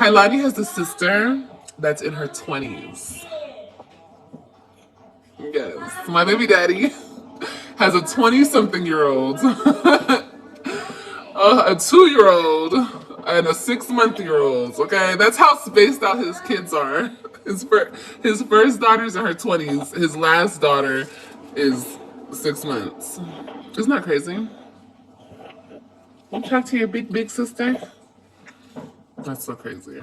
Kailani has a sister that's in her 20s. Yes, my baby daddy has a 20-something-year-old, a 2-year-old, and a 6-month-year-old. Okay, that's how spaced out his kids are. His first daughter's in her 20s. His last daughter is 6 months. Isn't that crazy? You talk to your big sister? That's so crazy.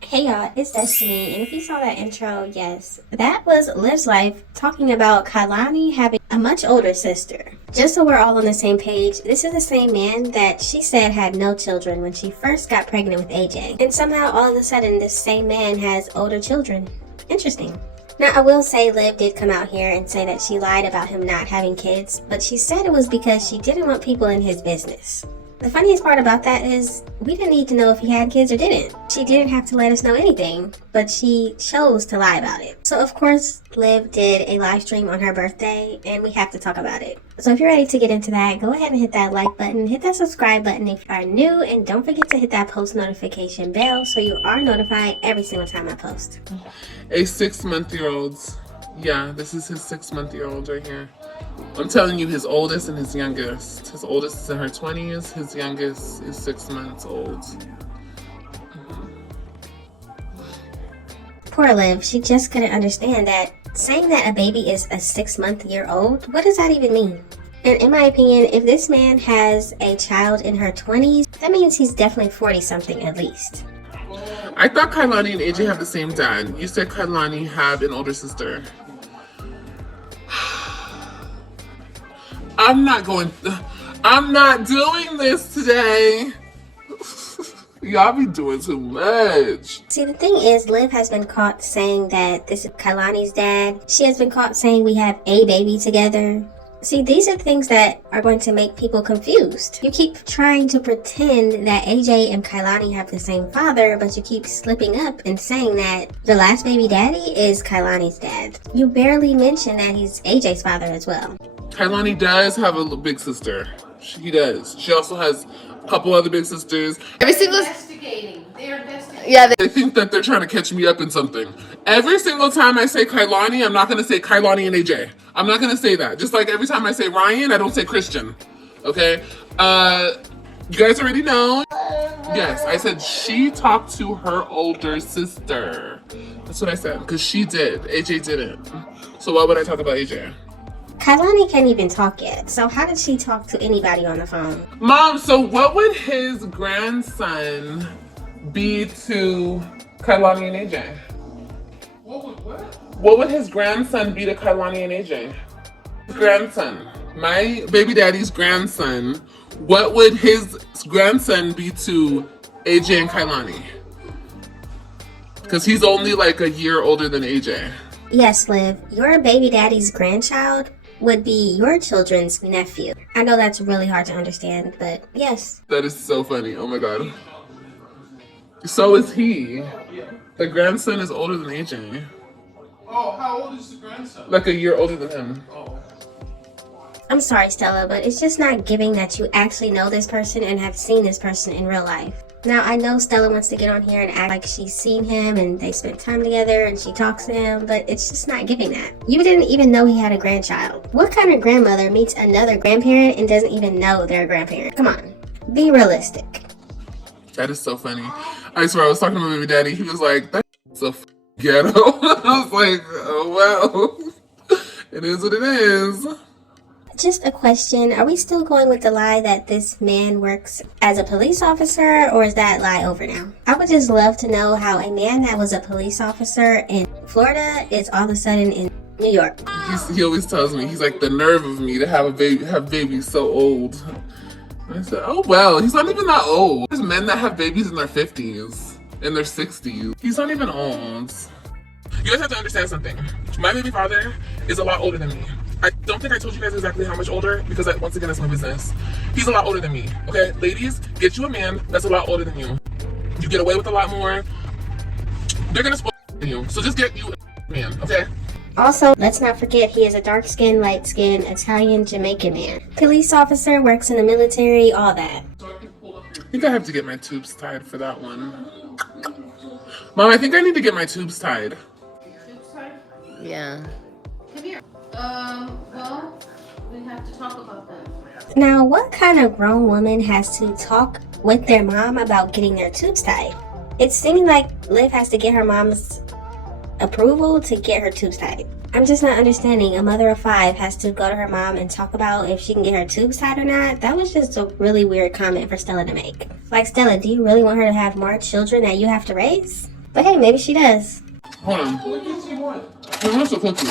Hey y'all, it's Destiny, and if you saw that intro, yes, that was Liv's life talking about Kailani having a much older sister. Just so we're all on the same page, this is the same man that she said had no children when she first got pregnant with AJ. And somehow all of a sudden this same man has older children. Interesting. Now I will say Liv did come out here and say that she lied about him not having kids, but she said it was because she didn't want people in his business. The funniest part about that is we didn't need to know if he had kids or didn't. She didn't have to let us know anything, but she chose to lie about it. So of course, Liv did a live stream on her birthday, and we have to talk about it. So if you're ready to get into that, go ahead and hit that like button, hit that subscribe button if you are new, and don't forget to hit that post notification bell so you are notified every single time I post. A 6-month-year-old. Yeah, this is his 6-month-year-old right here. I'm telling you, his oldest and his youngest. His oldest is in her 20s. His youngest is 6 months old. Poor Liv, she just couldn't understand that saying that a baby is a 6-month-year-old, what does that even mean? And in my opinion, if this man has a child in her 20s, that means he's definitely 40-something at least. I thought Kailani and AJ have the same dad. You said Kailani had an older sister. I'm not doing this today. Y'all be doing too much. See, the thing is, Liv has been caught saying that this is Kailani's dad. She has been caught saying we have a baby together. See, these are things that are going to make people confused. You keep trying to pretend that AJ and Kailani have the same father, but you keep slipping up and saying that the last baby daddy is Kailani's dad. You barely mention that he's AJ's father as well. Kailani does have a big sister. She does. She also has a couple other big sisters. Every single Investigating. They're investigating. yeah, They think that they're trying to catch me up in something. Every single time I say Kailani, I'm not going to say Kailani and AJ. I'm not going to say that. Just like every time I say Ryan, I don't say Christian. Okay? You guys already know. Yes, I said she talked to her older sister. That's what I said. Because she did. AJ didn't. So why would I talk about AJ? Kailani can't even talk yet, so how did she talk to anybody on the phone? Mom, so what would his grandson be to Kailani and AJ? What would his grandson be to Kailani and AJ? Grandson. My baby daddy's grandson. What would his grandson be to AJ and Kailani? Because he's only like a year older than AJ. Yes, Liv, your baby daddy's grandchild would be your children's nephew. I know that's really hard to understand, but yes. That is so funny. Oh my god. So is he. The grandson is older than AJ. Oh, how old is the grandson? Like a year older than him. Oh. I'm sorry, Stella, but it's just not giving that you actually know this person and have seen this person in real life. Now, I know Stella wants to get on here and act like she's seen him and they spent time together and she talks to him, but it's just not giving that. You didn't even know he had a grandchild. What kind of grandmother meets another grandparent and doesn't even know they're a grandparent? Come on, be realistic. That is so funny. I swear, I was talking to my baby daddy. He was like, that's so ghetto. I was like, oh, well, it is what it is. Just a question, are we still going with the lie that this man works as a police officer, or is that lie over now? I would just love to know how a man that was a police officer in Florida is all of a sudden in New York. He always tells me, he's like, the nerve of me to have babies so old. And I said, oh well, he's not even that old. There's men that have babies in their 50s, in their 60s. He's not even old. You guys have to understand something. My baby father is a lot older than me. I don't think I told you guys exactly how much older, because once again, that's my business. He's a lot older than me, okay? Ladies, get you a man that's a lot older than you. You get away with a lot more. They're gonna spoil you, so just get you a man, okay? Also, let's not forget he is a dark-skinned, light-skinned, Italian, Jamaican man. Police officer, works in the military, all that. So I can pull up your I think I have to get my tubes tied for that one. Mom, I think I need to get my tubes tied. Tubes tied? Yeah. Come here. Well, we have to talk about that. Now, what kind of grown woman has to talk with their mom about getting their tubes tied? It's seeming like Liv has to get her mom's approval to get her tubes tied. I'm just not understanding. A mother of 5 has to go to her mom and talk about if she can get her tubes tied or not. That was just a really weird comment for Stella to make. Like, Stella, do you really want her to have more children that you have to raise? But hey, maybe she does. Hold on. What does he want? He wants a cookie.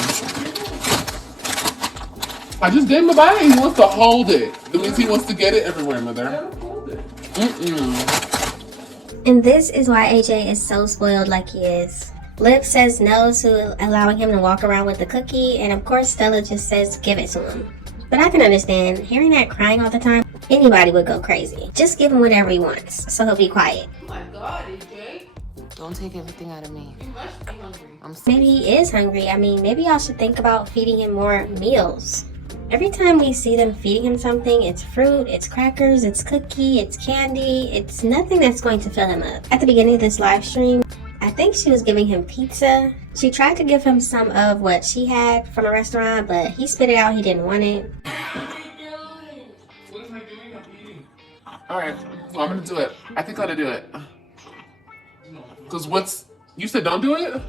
I just gave him a bite. He wants to hold it. That means he wants to get it everywhere, mother. Don't hold it. Mm-mm. And this is why AJ is so spoiled like he is. Liv says no to allowing him to walk around with the cookie, and of course Stella just says give it to him. But I can understand, hearing that crying all the time, anybody would go crazy. Just give him whatever he wants, so he'll be quiet. Oh my God, AJ. Don't take everything out of me. You must be hungry. I'm Maybe he is hungry. I mean, maybe y'all should think about feeding him more meals. Every time we see them feeding him something, it's fruit, it's crackers, it's cookie, it's candy. It's nothing that's going to fill him up. At the beginning of this live stream, I think she was giving him pizza. She tried to give him some of what she had from a restaurant, but he spit it out. He didn't want it. What am I doing? I'm eating. Alright, well, I'm gonna do it. I think I ought to do it. Because you said don't do it?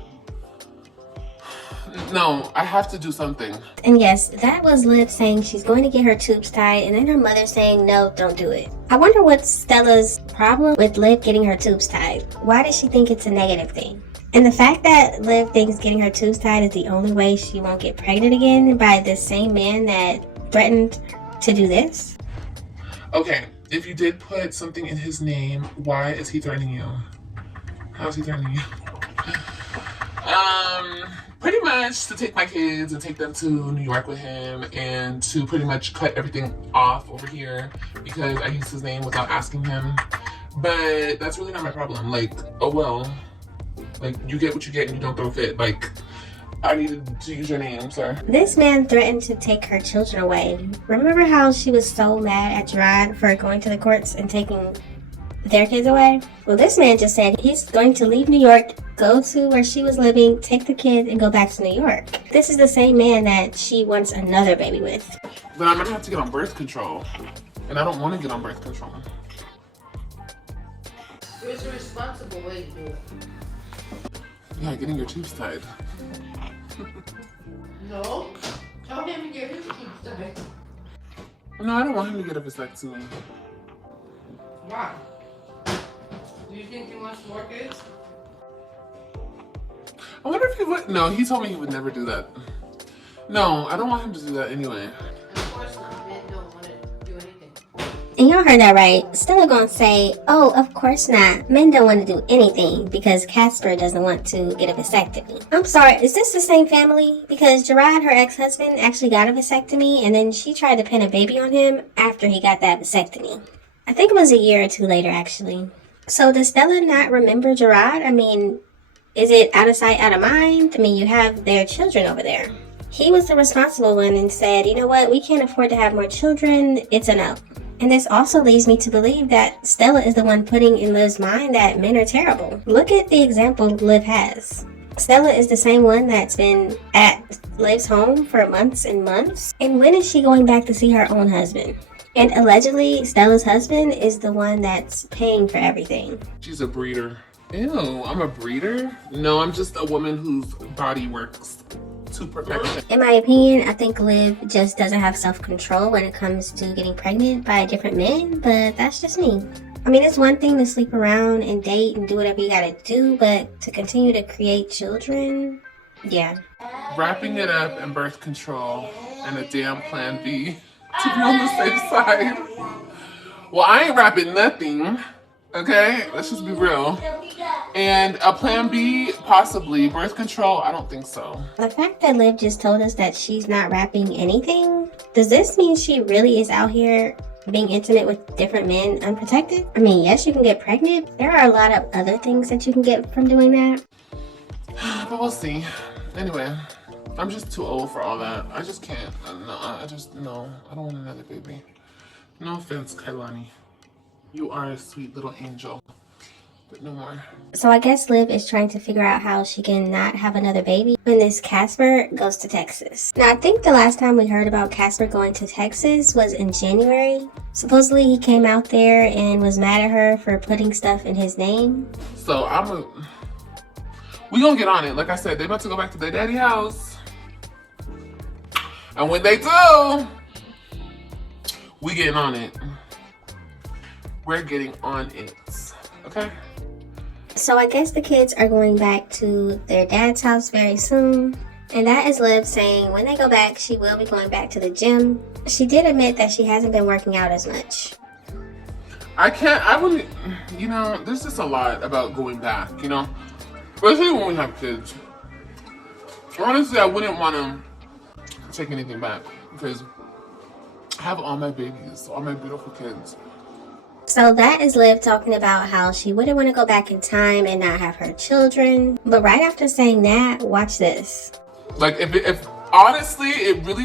No, I have to do something. And yes, that was Liv saying she's going to get her tubes tied, and then her mother saying, no, don't do it. I wonder what's Stella's problem with Liv getting her tubes tied. Why does she think it's a negative thing? And the fact that Liv thinks getting her tubes tied is the only way she won't get pregnant again by the same man that threatened to do this? Okay, if you did put something in his name, why is he threatening you? How is he threatening you? Pretty much to take my kids and take them to New York with him and to pretty much cut everything off over here because I used his name without asking him. But that's really not my problem. Like, oh well. Like, you get what you get and you don't throw a fit. Like, I needed to use your name, sir. This man threatened to take her children away. Remember how she was so mad at Gerard for going to the courts and taking their kids away? Well, this man just said he's going to leave New York, go to where she was living, take the kids, and go back to New York. This is the same man that she wants another baby with. But I'm gonna have to get on birth control. And I don't want to get on birth control. There's a responsible way to do it. Yeah, getting your tubes tied. No. Tell him to get his tubes tied. No, I don't want him to get a vasectomy. Why? Do you think he wants more kids? I wonder if he would. No, he told me he would never do that. No, I don't want him to do that anyway. Of course not. Men don't want to do anything. And y'all heard that right. Stella gonna say, oh, of course not. Men don't want to do anything because Casper doesn't want to get a vasectomy. I'm sorry, is this the same family? Because Gerard, her ex-husband, actually got a vasectomy and then she tried to pin a baby on him after he got that vasectomy. I think it was a year or two later, actually. So does Stella not remember Gerard? I mean, is it out of sight, out of mind? I mean, you have their children over there. He was the responsible one and said, you know what, we can't afford to have more children. It's a no. And this also leads me to believe that Stella is the one putting in Liv's mind that men are terrible. Look at the example Liv has. Stella is the same one that's been at Liv's home for months and months. And when is she going back to see her own husband? And allegedly, Stella's husband is the one that's paying for everything. She's a breeder. Ew, I'm a breeder? No, I'm just a woman whose body works to perfection. In my opinion, I think Liv just doesn't have self-control when it comes to getting pregnant by different men, but that's just me. I mean, it's one thing to sleep around and date and do whatever you gotta do, but to continue to create children, yeah. Wrapping it up in birth control and a damn plan B to be on the safe side. Well, I ain't wrapping nothing, okay? Let's just be real. And a plan B, possibly. Birth control, I don't think so. The fact that Liv just told us that she's not wrapping anything, does this mean she really is out here being intimate with different men unprotected? I mean, yes, you can get pregnant. There are a lot of other things that you can get from doing that. But we'll see. Anyway, I'm just too old for all that. I just can't. No, I don't want another baby. No offense, Kailani. You are a sweet little angel. But no more. So I guess Liv is trying to figure out how she can not have another baby when this Casper goes to Texas. Now I think the last time we heard about Casper going to Texas was in January. Supposedly he came out there and was mad at her for putting stuff in his name. So we gonna get on it. Like I said, they about to go back to their daddy house. And when they do, we getting on it. We're getting on it. Okay? So I guess the kids are going back to their dad's house very soon. And that is Liv saying when they go back, she will be going back to the gym. She did admit that she hasn't been working out as much. I wouldn't, there's just a lot about going back, especially when we have kids. Honestly, I wouldn't want to take anything back because I have all my babies, all my beautiful kids. So that is Liv talking about how she wouldn't want to go back in time and not have her children. But right after saying that, watch this. Like, if honestly, it really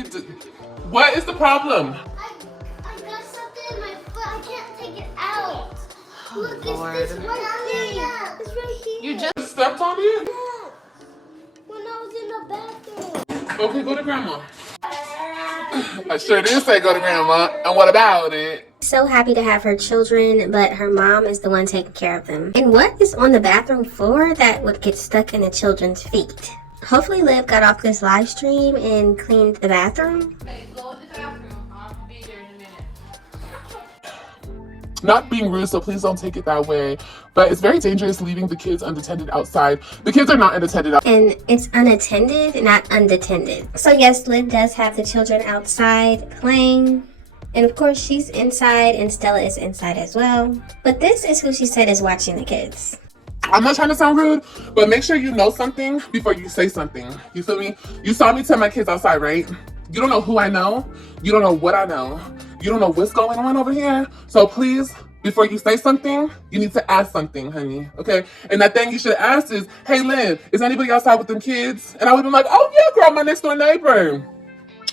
what is the problem? I got something in my foot. I can't take it out. Look, Lord. it's this one thing. It's right here. You just Stepped on it? Yeah. When I was in the bathroom. Okay, go to grandma. I sure did say go to grandma. And what about it? So happy to have her children, but her mom is the one taking care of them. And what is on the bathroom floor that would get stuck in the children's feet? Hopefully Liv got off this live stream and cleaned the bathroom. Hey, go in the bathroom. I'll be there in a minute. Not being rude, so please don't take it that way. But it's very dangerous leaving the kids unattended outside. The kids are not unattended outside. And it's unattended, not undetended. So yes, Liv does have the children outside playing. And of course she's inside and Stella is inside as well. But this is who she said is watching the kids. I'm not trying to sound rude, but make sure you know something before you say something. You feel me? You saw me tell my kids outside, right? You don't know who I know. You don't know what I know. You don't know what's going on over here. So please, before you say something, you need to ask something, honey. Okay? And that thing you should ask is, hey, Lynn, is anybody outside with them kids? And I would have been like, oh, yeah, girl, my next door neighbor.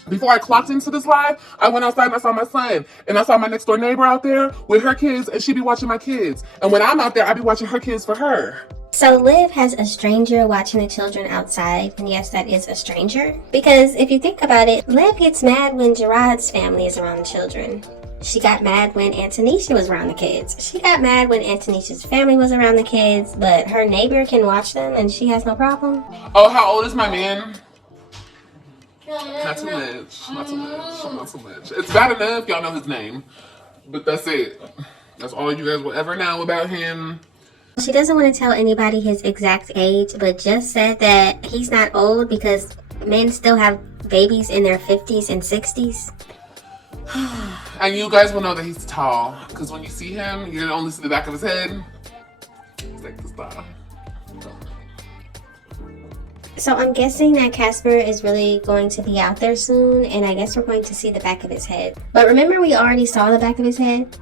Before I clocked into this live, I went outside and I saw my son. And I saw my next door neighbor out there with her kids, and she be watching my kids. And when I'm out there, I be watching her kids for her. So Liv has a stranger watching the children outside, and yes, that is a stranger. Because if you think about it, Liv gets mad when Gerard's family is around the children. She got mad when Antonisha was around the kids. She got mad when Antonisha's family was around the kids, but her neighbor can watch them and she has no problem. Oh, how old is my man? Not too much. Not too much. Not too much. It's bad enough y'all know his name. But that's it. That's all you guys will ever know about him. She doesn't want to tell anybody his exact age, but just said that he's not old because men still have babies in their 50s and 60s. And you guys will know that he's tall. Because when you see him, you're only see the back of his head. It's like this tall. So I'm guessing that Casper is really going to be out there soon, and I guess we're going to see the back of his head. But remember, we already saw the back of his head?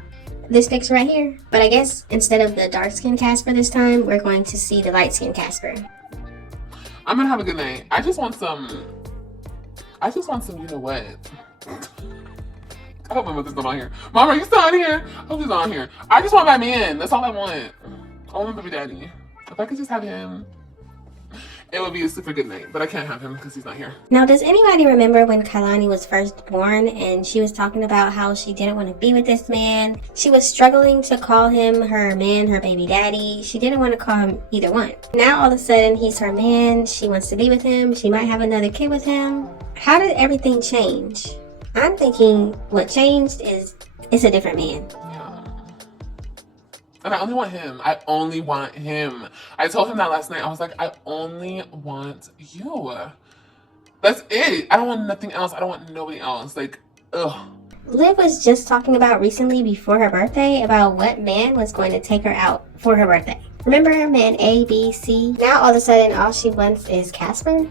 This picture right here. But I guess instead of the dark-skinned Casper this time, we're going to see the light-skinned Casper. I'm gonna have a good night. I just want some, you know what? I hope my mother's not on here. Mom, are you still on here? I hope he's on here. I just want my man. That's all I want. I want my baby daddy. If I could just have him, it would be a super good night. But I can't have him because he's not here. Now, does anybody remember when Kailani was first born and she was talking about how she didn't want to be with this man? She was struggling to call him her man, her baby daddy. She didn't want to call him either one. Now, all of a sudden, he's her man. She wants to be with him. She might have another kid with him. How did everything change? I'm thinking what changed is it's a different man. Yeah. And I only want him. I only want him. I told him that last night. I was like, I only want you. That's it. I don't want nothing else. I don't want nobody else. Like, ugh. Liv was just talking about recently before her birthday about what man was going to take her out for her birthday. Remember her man A, B, C? Now all of a sudden all she wants is Casper?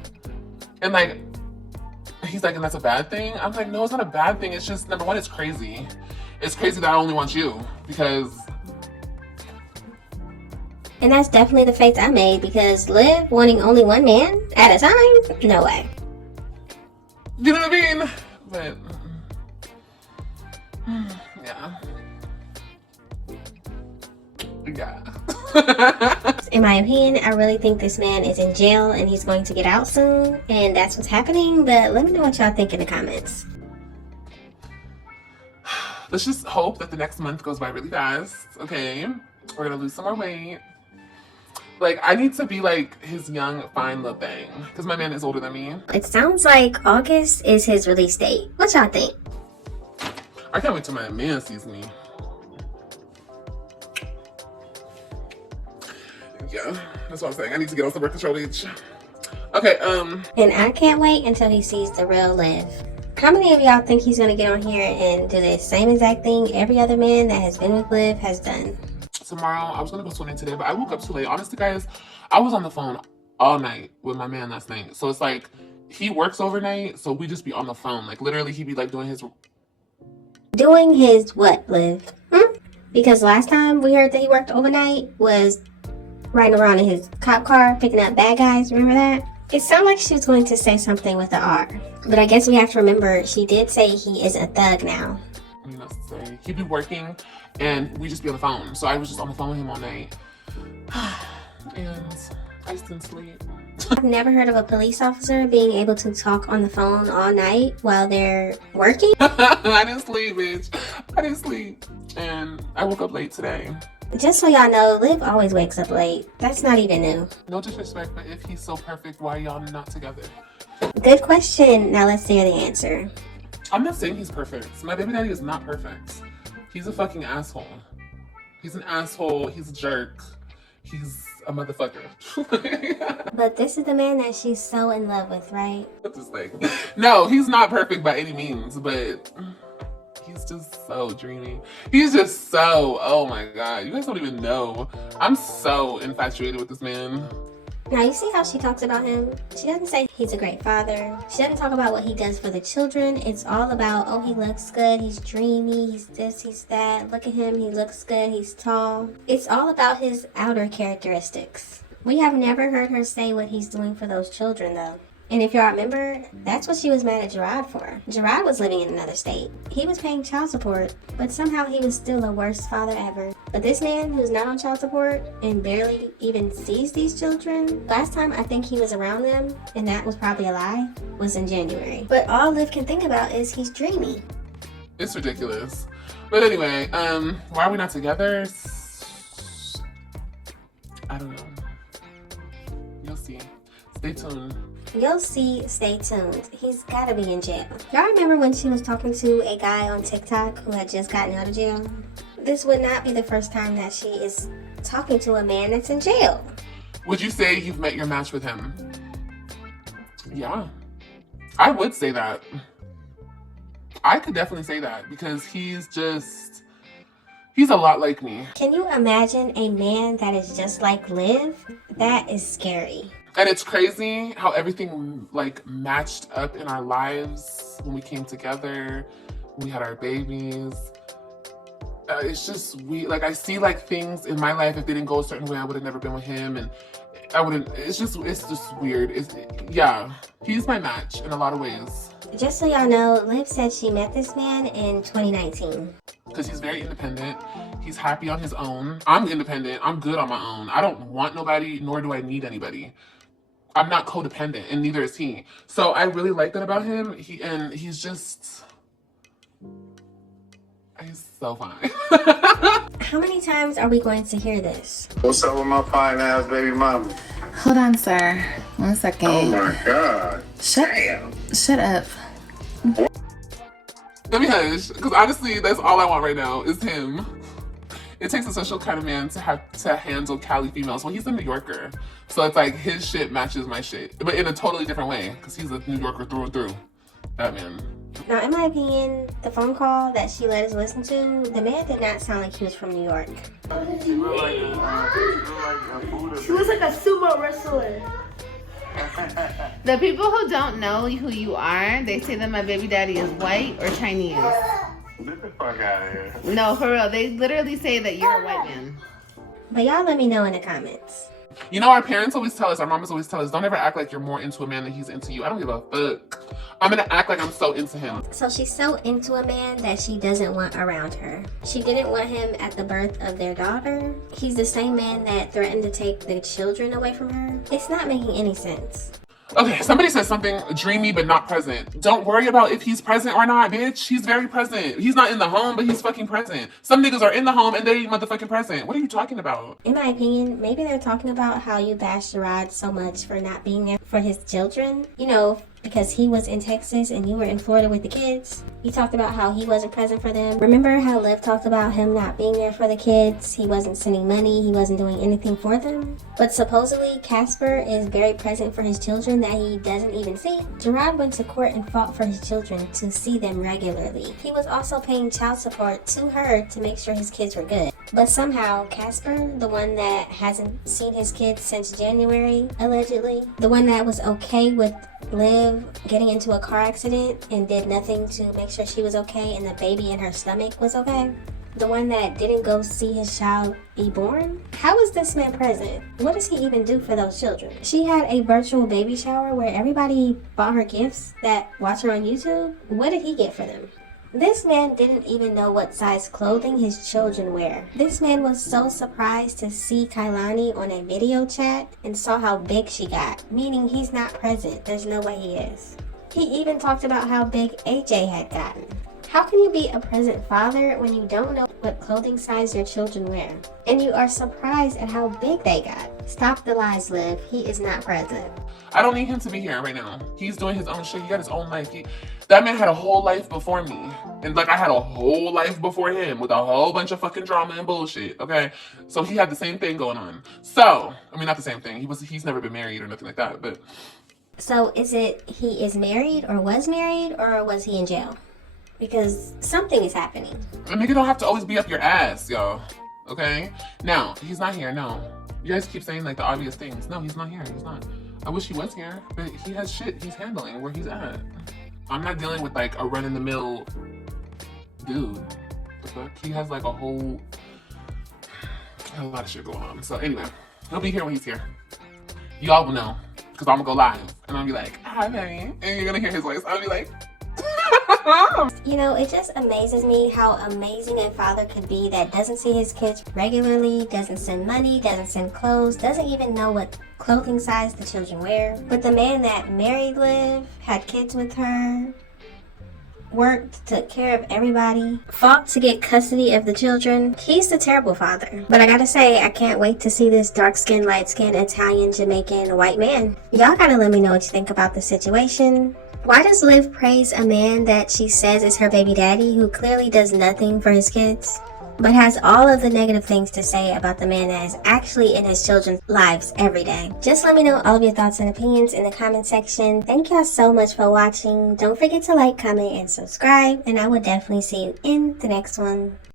And like, he's like, and that's a bad thing? I'm like, no, it's not a bad thing. It's just, number one, it's crazy. It's crazy that I only want you because... And that's definitely the face I made because Liv wanting only one man at a time? No way. You know what I mean? But, yeah. Yeah. In my opinion, I really think this man is in jail and he's going to get out soon, and that's what's happening. But let me know what y'all think in the comments. Let's just hope that the next month goes by really fast. Okay, we're gonna lose some more weight. Like, I need to be like his young, fine little thing, because my man is older than me. It sounds like August is his release date. What y'all think? I can't wait till my man sees me. Yeah, that's what I'm saying. I need to get on some birth control age. Okay, And I can't wait until he sees the real Liv. How many of y'all think he's gonna get on here and do the same exact thing every other man that has been with Liv has done? tomorrow, I was gonna go swimming today, but I woke up too late. Honestly, guys, I was on the phone all night with my man last night. So it's like, he works overnight, so we just be on the phone. Like, literally, he'd be like doing his what, Liv? Because last time we heard that he worked overnight was riding around in his cop car picking up bad guys. Remember that? It sounded like she was going to say something with the R, but I guess we have to remember she did say he is a thug now. I mean, that's to say, he'd be working and we just be on the phone. So I was just on the phone with him all night. And I just didn't sleep. I've never heard of a police officer being able to talk on the phone all night while they're working. I didn't sleep, bitch. I didn't sleep. And I woke up late today. Just so y'all know, Liv always wakes up late. That's not even new. No disrespect, but if he's so perfect, why y'all not together? Good question. Now let's hear the answer. I'm not saying he's perfect. My baby daddy is not perfect. He's a fucking asshole. He's an asshole. He's a jerk. He's a motherfucker. But this is the man that she's so in love with, right? Just like, no, he's not perfect by any means, but he's just so dreamy. He's just so, oh my God. You guys don't even know. I'm so infatuated with this man. Now, you see how she talks about him? She doesn't say he's a great father. She doesn't talk about what he does for the children. It's all about, oh, he looks good, he's dreamy, he's this, he's that. Look at him, he looks good, he's tall. It's all about his outer characteristics. We have never heard her say what he's doing for those children, though. And if y'all remember, that's what she was mad at Gerard for. Gerard was living in another state. He was paying child support, but somehow he was still the worst father ever. But this man who's not on child support and barely even sees these children, last time I think he was around them, and that was probably a lie, was in January. But all Liv can think about is he's dreamy. It's ridiculous. But anyway, why are we not together? I don't know. You'll see. Stay tuned. You'll see, stay tuned. He's gotta be in jail. Y'all remember when she was talking to a guy on TikTok who had just gotten out of jail? This would not be the first time that she is talking to a man that's in jail. Would you say you've met your match with him? Yeah. I would say that. I could definitely say that because he's a lot like me. Can you imagine a man that is just like Liv? That is scary. And it's crazy how everything like matched up in our lives when we came together, when we had our babies. It's just I see like things in my life, if they didn't go a certain way, I would have never been with him, and I wouldn't. It's just weird. Yeah, he's my match in a lot of ways. Just so y'all know, Liv said she met this man in 2019. Because he's very independent. He's happy on his own. I'm independent. I'm good on my own. I don't want nobody, nor do I need anybody. I'm not codependent, and neither is he. So I really like that about him. He's so fine. How many times are we going to hear this? What's up with my fine ass baby mama? Hold on, sir. 1 second. Oh my God. Shut up. Let me hush, because honestly, that's all I want right now is him. It takes a special kind of man to have to handle Cali females. Well, he's a New Yorker, so it's like his shit matches my shit, but in a totally different way, because he's a New Yorker through and through. That man. Now, in my opinion, the phone call that she let us listen to, the man did not sound like he was from New York. She was like a sumo wrestler. The people who don't know who you are, they say that my baby daddy is white or Chinese. Get the fuck out of here. No, for real. They literally say that you're a white man. But y'all let me know in the comments. You know, our parents always tell us, our mamas always tell us, don't ever act like you're more into a man than he's into you. I don't give a fuck. I'm gonna act like I'm so into him. So she's so into a man that she doesn't want around her. She didn't want him at the birth of their daughter. He's the same man that threatened to take the children away from her. It's not making any sense. Okay, somebody said something dreamy but not present. Don't worry about if he's present or not, bitch. He's very present. He's not in the home, but he's fucking present. Some niggas are in the home and they ain't motherfucking present. What are you talking about? In my opinion, maybe they're talking about how you bashed Gerard so much for not being there for his children. You know, because he was in Texas and you were in Florida with the kids. You talked about how he wasn't present for them. Remember how Liv talked about him not being there for the kids? He wasn't sending money. He wasn't doing anything for them. But supposedly, Casper is very present for his children that he doesn't even see. Gerard went to court and fought for his children to see them regularly. He was also paying child support to her to make sure his kids were good. But somehow, Casper, the one that hasn't seen his kids since January, allegedly, the one that was okay with Liv getting into a car accident and did nothing to make sure she was okay and the baby in her stomach was okay, the one that didn't go see his child be born? How is this man present? What does he even do for those children? She had a virtual baby shower where everybody bought her gifts that watch her on YouTube. What did he get for them? This man didn't even know what size clothing his children wear. This man was so surprised to see Kailani on a video chat and saw how big she got, meaning he's not present. There's no way he is. He even talked about how big AJ had gotten. How can you be a present father when you don't know what clothing size your children wear? And you are surprised at how big they got. Stop the lies, Liv. He is not present. I don't need him to be here right now. He's doing his own shit. He got his own life. That man had a whole life before me. And like I had a whole life before him with a whole bunch of fucking drama and bullshit. Okay? So he had the same thing going on. So, I mean not the same thing. He's never been married or nothing like that, but so is it he is married or was married or was he in jail? Because something is happening. a nigga don't have to always be up your ass, y'all. Okay? Now, he's not here, no. You guys keep saying like the obvious things. No, he's not here. He's not. I wish he was here, but he has shit he's handling where he's at. I'm not dealing with like a run-in-the-mill dude. The fuck? He has like a lot of shit going on. So anyway, he'll be here when he's here. Y'all will know, because I'm gonna go live and I'll be like, hi, baby. And you're gonna hear his voice. I'll be like, you know, it just amazes me how amazing a father could be that doesn't see his kids regularly, doesn't send money, doesn't send clothes, doesn't even know what clothing size the children wear. But the man that married Liv, had kids with her, worked, took care of everybody, fought to get custody of the children, he's the terrible father. But I gotta say, I can't wait to see this dark-skinned, light-skinned, Italian, Jamaican, white man. Y'all gotta let me know what you think about the situation. Why does Liv praise a man that she says is her baby daddy who clearly does nothing for his kids, but has all of the negative things to say about the man that is actually in his children's lives every day? Just let me know all of your thoughts and opinions in the comment section. Thank y'all so much for watching. Don't forget to like, comment, and subscribe, and I will definitely see you in the next one.